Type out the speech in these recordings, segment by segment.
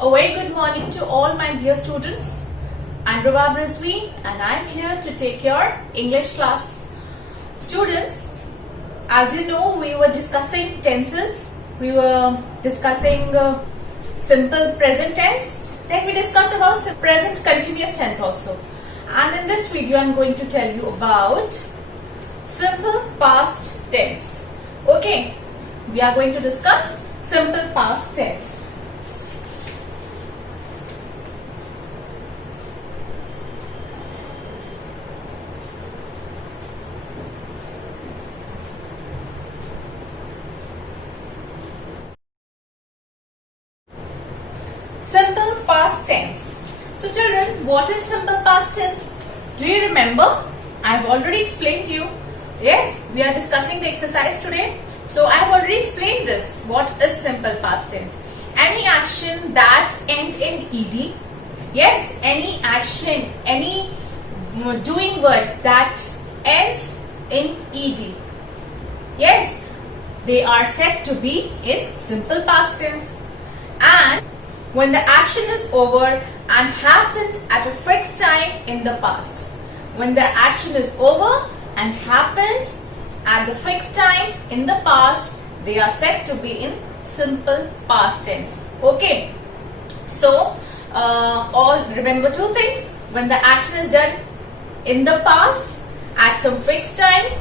A very good morning to all my dear students. I'm Rubab Rizvi and I'm here to take your English class. Students, as you know, we were discussing tenses. We were discussing simple present tense. Then we discussed about present continuous tense also. And in this video, I'm going to tell you about simple past tense. Okay, we are going to discuss simple past tense. Simple past tense. So children, what is simple past tense? Do you remember? I've already explained to you. Yes, we are discussing the exercise today. So I've already explained this. What is simple past tense? Any action that end in ed. Yes, any action, any doing word that ends in ed. Yes, they are said to be in simple past tense. And when the action is over and happened at a fixed time in the past. When the action is over and happened at the fixed time in the past, they are said to be in simple past tense. Okay. So, all remember two things. When the action is done in the past at some fixed time,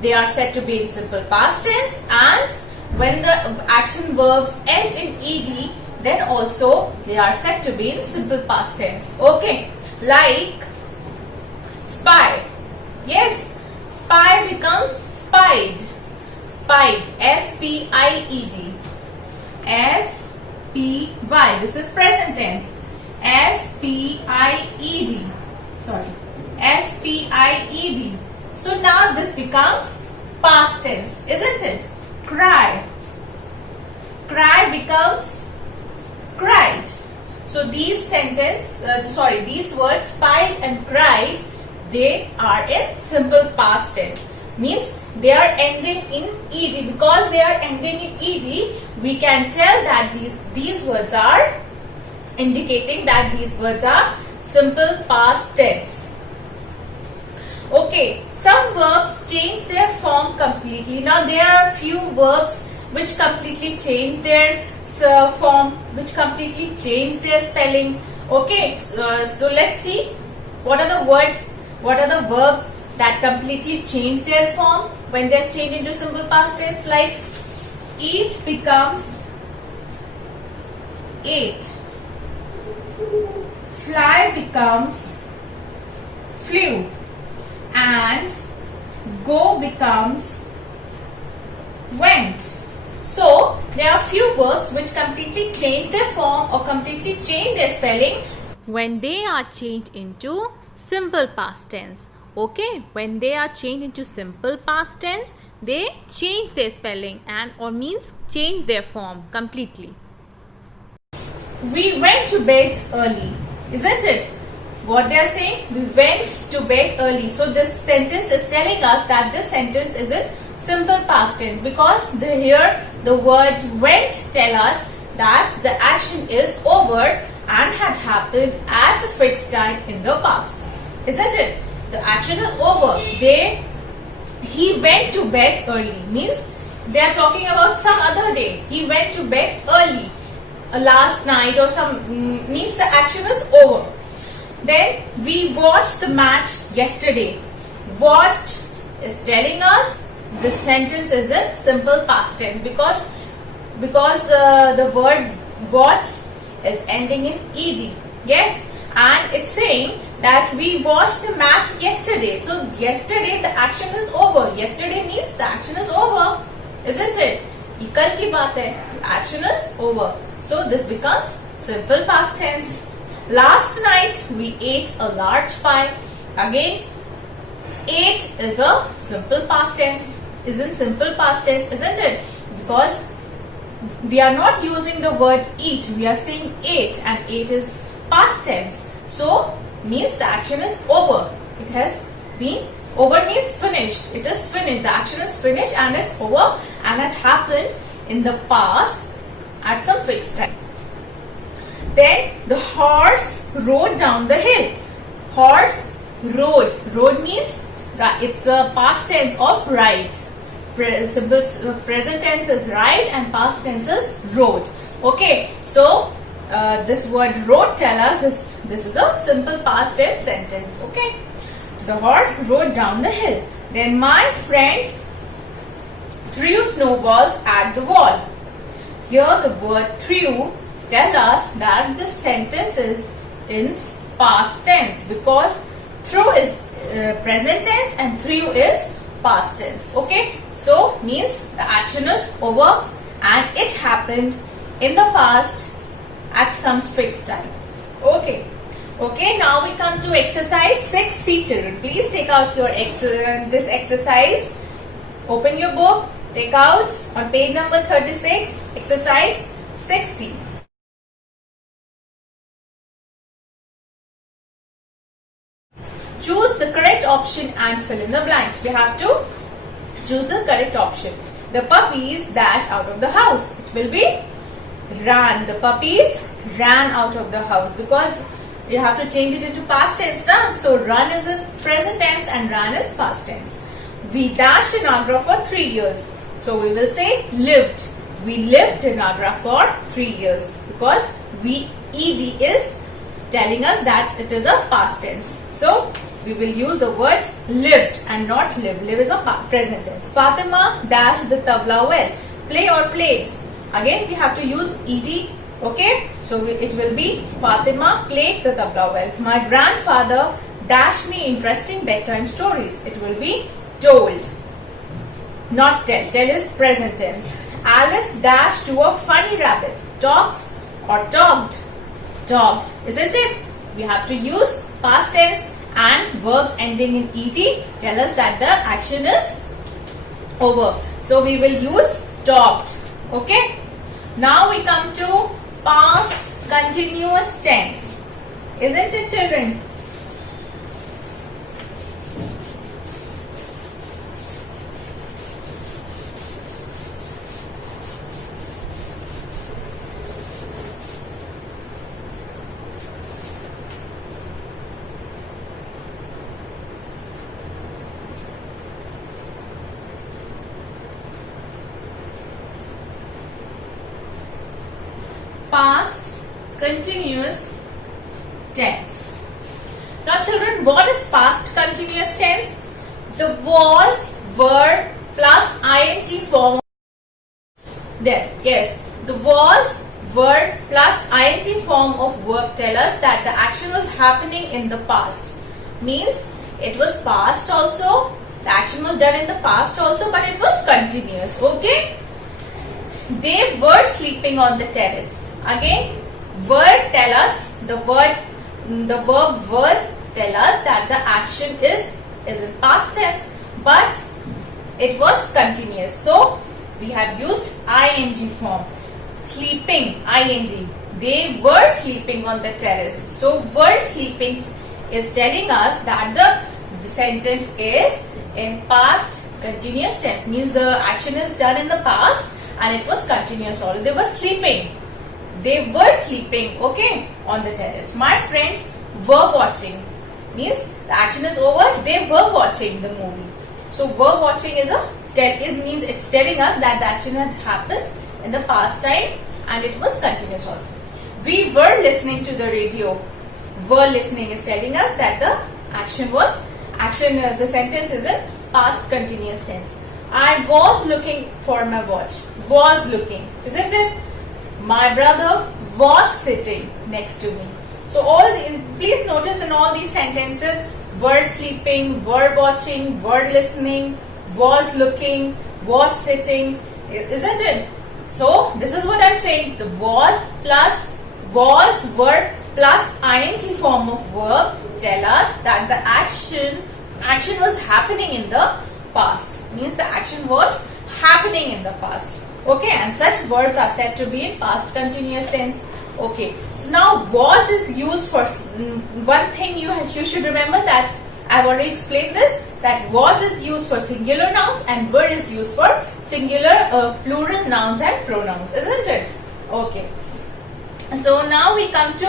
they are said to be in simple past tense. And when the action verbs end in ed, then also they are said to be in simple past tense. Okay, like spy. Yes, spy becomes spied. Spied. S-P-I-E-D. S-P-Y. This is present tense. S-P-I-E-D. Sorry. S-P-I-E-D. So now this becomes past tense, isn't it? Cry. Cry becomes cried. So these these words spied and cried, they are in simple past tense. Means they are ending in ed. Because they are ending in ed, we can tell that these words are indicating that these words are simple past tense. Okay, some verbs change their form completely. Now there are few verbs which completely change their form, which completely change their spelling. Okay, so let's see what are the words, what are the verbs that completely change their form when they are changed into simple past tense. Like eat becomes ate, fly becomes flew, and go becomes went. So, there are few verbs which completely change their form or completely change their spelling when they are changed into simple past tense. Okay, when they are changed into simple past tense, they change their spelling and or means change their form completely. We went to bed early, isn't it? What they are saying? We went to bed early. So, this sentence is telling us that this sentence is in simple past tense, because here the word went tell us that the action is over and had happened at a fixed time in the past, isn't it? The action is over. He went to bed early means they are talking about some other day. He went to bed early last night or some means the action is over. Then we watched the match yesterday. Watched is telling us this sentence is in simple past tense because the word watch is ending in ed. Yes, and it's saying that we watched the match yesterday. So yesterday the action is over. Yesterday means the action is over, isn't it? Ye kal ki baat hai. The action is over. So this becomes simple past tense. Last night we ate a large pie. Again, ate is a simple past tense. Is in simple past tense, isn't it? Because we are not using the word eat. We are saying ate, and ate is past tense. So means the action is over. It has been over means finished. It is finished. The action is finished and it's over and it happened in the past at some fixed time. Then the horse rode down the hill. Horse rode. Rode means it's a past tense of ride. Present tense is ride and past tense is rode. Okay, so this word rode tell us this is a simple past tense sentence. Okay, the horse rode down the hill. Then my friends threw snowballs at the wall. Here the word threw tell us that the sentence is in past tense because threw is present tense and threw is past tense. Okay, so means the action is over and it happened in the past at some fixed time. Okay. Okay, now we come to exercise 6C, children. Please take out your this exercise. Open your book. Take out on page number 36, exercise 6C. Choose the correct option and fill in the blanks. We have to choose the correct option. The puppies dash out of the house. It will be ran. The puppies ran out of the house because you have to change it into past tense now. So run is in present tense and ran is past tense. We dashed in Agra for 3 years. So we will say lived. We lived in Agra for 3 years because ed is telling us that it is a past tense. So we will use the word lived and not live. Live is a present tense. Fatima dashed the tabla well. Play or played. Again we have to use ed. Okay, so it will be Fatima played the tabla well. My grandfather dashed me interesting bedtime stories. It will be told, not tell. Tell is present tense. Alice dashed to a funny rabbit. Talks or talked. Talked, isn't it? We have to use past tense and verbs ending in ed tell us that the action is over. So we will use talked. Okay. Now we come to past continuous tense. Isn't it, children? Past continuous tense. Now children, what is past continuous tense? The was, were plus ing form. There, yes. The was, were plus ing form of verb tell us that the action was happening in the past. Means it was past also, the action was done in the past also, but it was continuous. Okay. They were sleeping on the terrace. Again, were tell us the verb were tell us that the action is in past tense, but it was continuous. So we have used ing form. Sleeping, ing. They were sleeping on the terrace. So were sleeping is telling us that the sentence is in past continuous tense. Means the action is done in the past and it was continuous. All they were sleeping. They were sleeping, okay, on the terrace. My friends were watching. Means the action is over. They were watching the movie. So were watching is it means it's telling us that the action has happened in the past time and it was continuous also. We were listening to the radio. Were listening is telling us that the action was the sentence is in past continuous tense. I was looking for my watch. Was looking, isn't it? My brother was sitting next to me. So please notice in all these sentences, were sleeping, were watching, were listening, was looking, was sitting, isn't it? So this is what I'm saying. The was plus was, were plus ing form of verb tell us that the action was happening in the past. Means the action was happening in the past. Okay, and such verbs are said to be in past continuous tense. Okay, so now was is used for one thing you should remember that I've already explained this, that was is used for singular nouns and were is used for singular plural nouns and pronouns, isn't it? Okay. So now we come to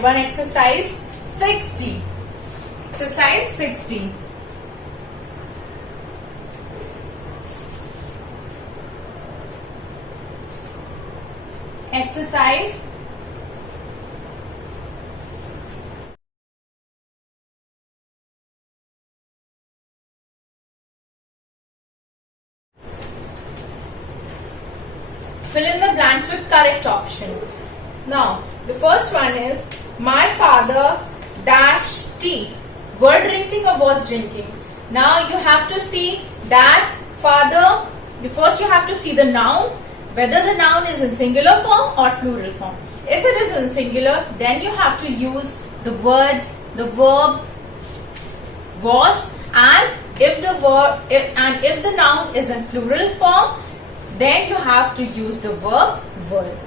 one exercise 60. Exercise 60. Exercise fill in the blanks with correct option. Now, the first one is my father dash tea. Were drinking or was drinking? Now you have to see that father. First you have to see the noun, whether the noun is in singular form or plural form. If it is in singular, then you have to use the word, the verb was, and if the noun is in plural form, then you have to use the verb were.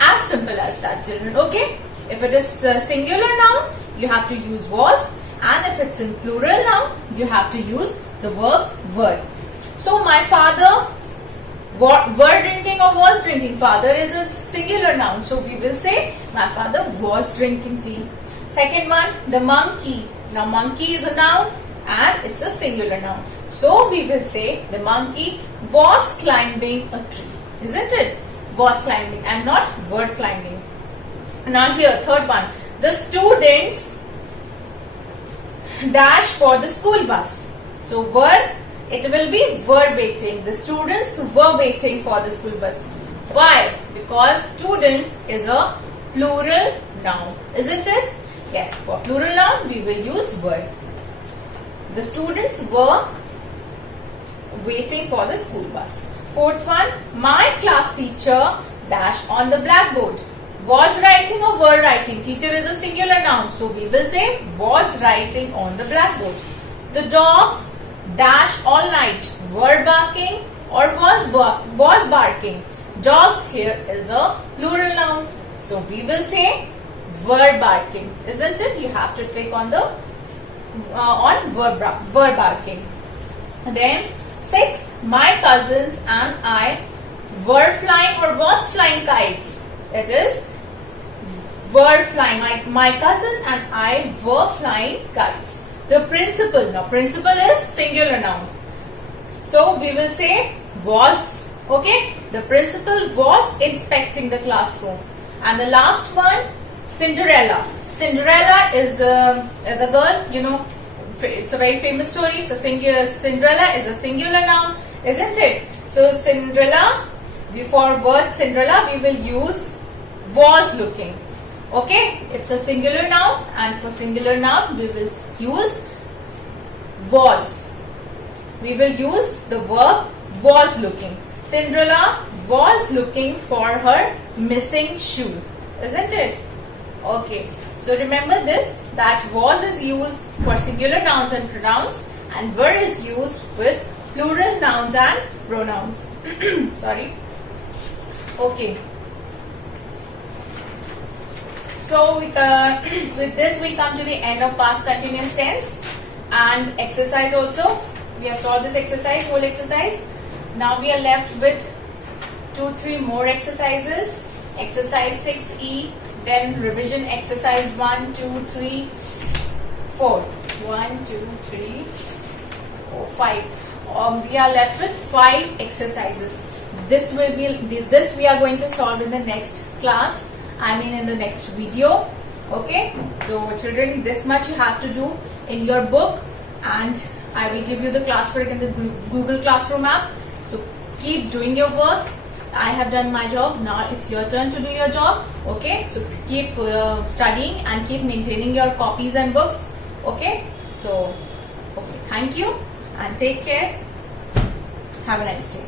As simple as that, children. Okay. If it is a singular noun, you have to use was, and if it's in plural noun, you have to use the verb were. So my father were drinking or was drinking. Father is a singular noun, so we will say my father was drinking tea. Second one, the monkey. Now monkey is a noun and it's a singular noun, so we will say the monkey was climbing a tree, isn't it? Was climbing and not were climbing. Now here, third one, the students dash for the school bus. So were, it will be were waiting. The students were waiting for the school bus. Why? Because students is a plural noun, isn't it? Yes, for plural noun we will use were. The students were waiting for the school bus. Fourth one, my class teacher dash on the blackboard. Was writing or were writing? Teacher is a singular noun, so we will say was writing on the blackboard. The dogs dash all night. Were barking or was barking? Dogs here is a plural noun, so we will say were barking, isn't it? You have to take on the were barking. Then sixth, my cousins and I were flying or was flying kites. It is were flying. My cousin and I were flying kites. The principal. Now principal is singular noun, so we will say was. Okay, the principal was inspecting the classroom. And the last one, Cinderella. Cinderella is a girl, you know, it's a very famous story. So Cinderella is a singular noun, isn't it? So Cinderella, for word Cinderella we will use was looking. Okay, it's a singular noun, and for singular noun we will use was. We will use the verb was looking. Cinderella was looking for her missing shoe, isn't it? Okay, so remember this, that was is used for singular nouns and pronouns, and were is used with plural nouns and pronouns. Sorry. Okay. So with this we come to the end of past continuous tense and exercise also. We have solved this exercise, whole exercise. Now we are left with 2-3 more exercises. Exercise 6E, then revision exercise 1, 2, 3, 4. 1, 2, 3, 4, 5. We are left with 5 exercises. This we are going to solve in the next class. I mean in the next video. Okay. So children, this much you have to do in your book, and I will give you the classwork in the Google Classroom app. So keep doing your work. I have done my job. Now it's your turn to do your job. Okay. So keep studying and keep maintaining your copies and books. Okay. So okay. Thank you and take care. Have a nice day.